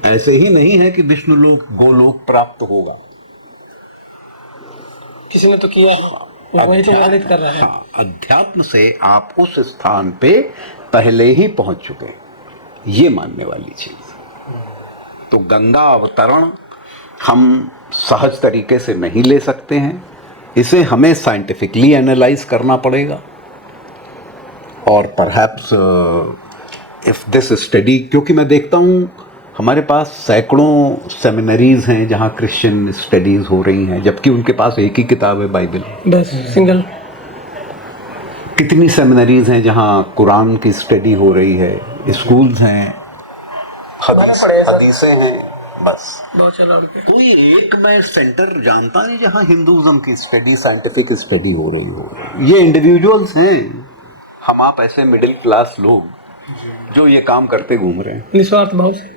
ऐसे ही नहीं है कि विष्णुलोक गोलोक प्राप्त होगा। किसी ने तो किया, वही तो वर्णित कर रहा है। हाँ, अध्यात्म से आप उस स्थान पे पहले ही पहुंच चुके हैं, ये मानने वाली चीज। तो गंगा अवतरण हम सहज तरीके से नहीं ले सकते हैं, इसे हमें साइंटिफिकली एनालाइज करना पड़ेगा। और परहैप्स इफ दिस स्टडी, क्योंकि मैं देखता हूं हमारे पास सैकड़ों सेमिनरीज हैं जहां क्रिश्चियन स्टडीज हो रही हैं, जबकि उनके पास एक ही किताब है, बाइबल। बस सिंगल। कितनी सेमिनरीज हैं जहां कुरान की स्टडी हो रही है, स्कूल्स हैं, हदीसें हैं, बस। कोई एक मैं सेंटर जानता नहीं जहां हिंदुइज्म की स्टडी, साइंटिफिक स्टडी हो रही हो। ये इंडिविजुअल्स हैं, हम आप ऐसे मिडिल क्लास लोग जो ये काम करते घूम रहे हैं निस्वार्थ भाव से,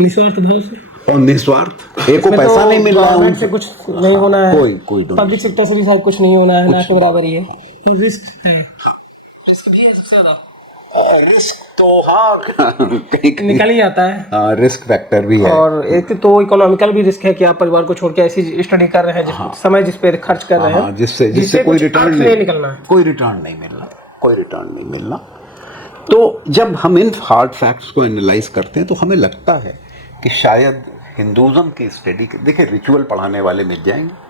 निस्वार्थ भाव से। और निस्वार्थ। एक को पैसा नहीं मिल रहा है गवर्नमेंट से कुछ नहीं होना है, कोई पब्लिक सेक्टर से भी शायद कुछ नहीं होना है, ना के बराबर ही है। तो रिस्क है, रिस्क भी है सबसे ज्यादा। रिस्क तो हाँ कहीं निकल ही आता है। हाँ, रिस्क फैक्टर भी है। और एक तो इकोनॉमिकल भी रिस्क है कि आप परिवार को छोड़ के ऐसी स्टडी कर रहे हैं समय जिस पे खर्च कर रहे हैं, हाँ, जिससे कोई कुछ रिटर्न अर्थ नहीं निकलना है, कोई रिटर्न नहीं मिलना, कोई रिटर्न नहीं मिलना। तो जब हम इन हार्ड फैक्ट्स को एनालाइज करते हैं तो हमें लगता है कि शायद हिंदुइज्म की स्टडी, देखिए रिचुअल पढ़ाने वाले मिल जाएंगे,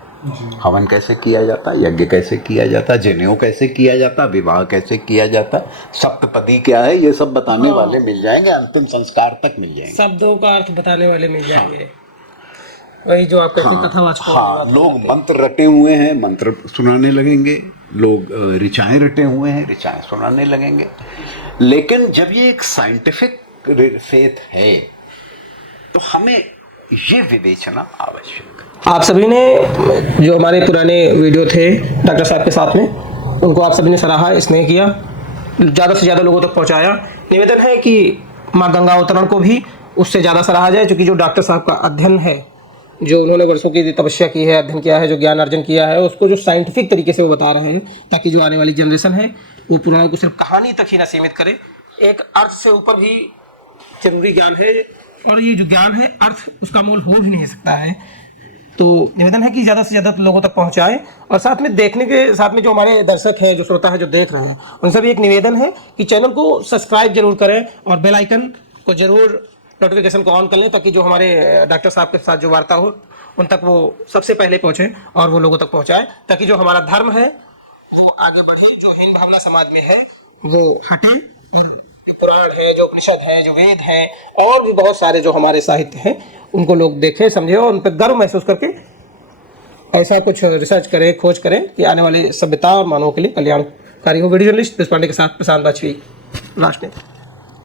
हवन कैसे किया जाता, यज्ञ कैसे किया जाता, जनेऊ कैसे किया जाता, विवाह कैसे किया जाता, सप्तपदी क्या है, ये सब बताने वाले मिल जाएंगे, अंतिम संस्कार तक मिल जाएंगे, शब्दों का अर्थ बताने वाले मिल जाएंगे। वही जो आप कहते हैं कथावाचकों। हाँ, लोग मंत्र रटे हुए हैं, मंत्र सुनाने लगेंगे, लोग ऋचाएं रटे हुए हैं, ऋचाएं सुनाने लगेंगे। लेकिन जब ये एक साइंटिफिक फेथ है तो हमें ये विवेचना आवश्यक है। आप सभी ने जो हमारे पुराने वीडियो थे डॉक्टर साहब के साथ में, उनको आप सभी ने सराहा, स्नेह किया, ज़्यादा से ज़्यादा लोगों तक पहुंचाया। निवेदन है कि माँ गंगा अवतरण को भी उससे ज़्यादा सराहा जाए, क्योंकि जो डॉक्टर साहब का अध्ययन है, जो उन्होंने वर्षों की तपस्या की है, अध्ययन किया है, जो ज्ञान अर्जन किया है, उसको जो साइंटिफिक तरीके से वो बता रहे हैं, ताकि जो आने वाली जनरेशन है वो पुराणों को सिर्फ कहानी तक ही ना सीमित करे। एक अर्थ से ऊपर भी जरूरी ज्ञान है, और ये जो ज्ञान है अर्थ उसका मोल हो भी नहीं सकता है। तो निवेदन है कि ज़्यादा से ज़्यादा लोगों तक पहुंचाएं, और साथ में देखने के साथ में जो हमारे दर्शक हैं, जो श्रोता है, जो देख रहे हैं, उनसे भी एक निवेदन है कि चैनल को सब्सक्राइब जरूर करें और बेल आइकन को जरूर नोटिफिकेशन को ऑन कर लें, ताकि जो हमारे डॉक्टर साहब के साथ जो वार्ता हो उन तक वो सबसे पहले पहुंचे और वो लोगों तक पहुंचाए, ताकि जो हमारा धर्म है वो आगे बढ़े, जो हिंद भावना समाज में है वो हटे, और पुराण है, जो उपनिषद है, जो वेद हैं, और भी बहुत सारे जो हमारे साहित्य हैं, उनको लोग देखें, समझें और उन पर गर्व महसूस करके ऐसा कुछ रिसर्च करें, खोज करें कि आने वाली सभ्यता और मानवों के लिए कल्याणकारी हो। वीडियो जर्नलिस्ट पुष्प पांडे के साथ प्रशांत वाजपेयी, राष्ट्र नेता।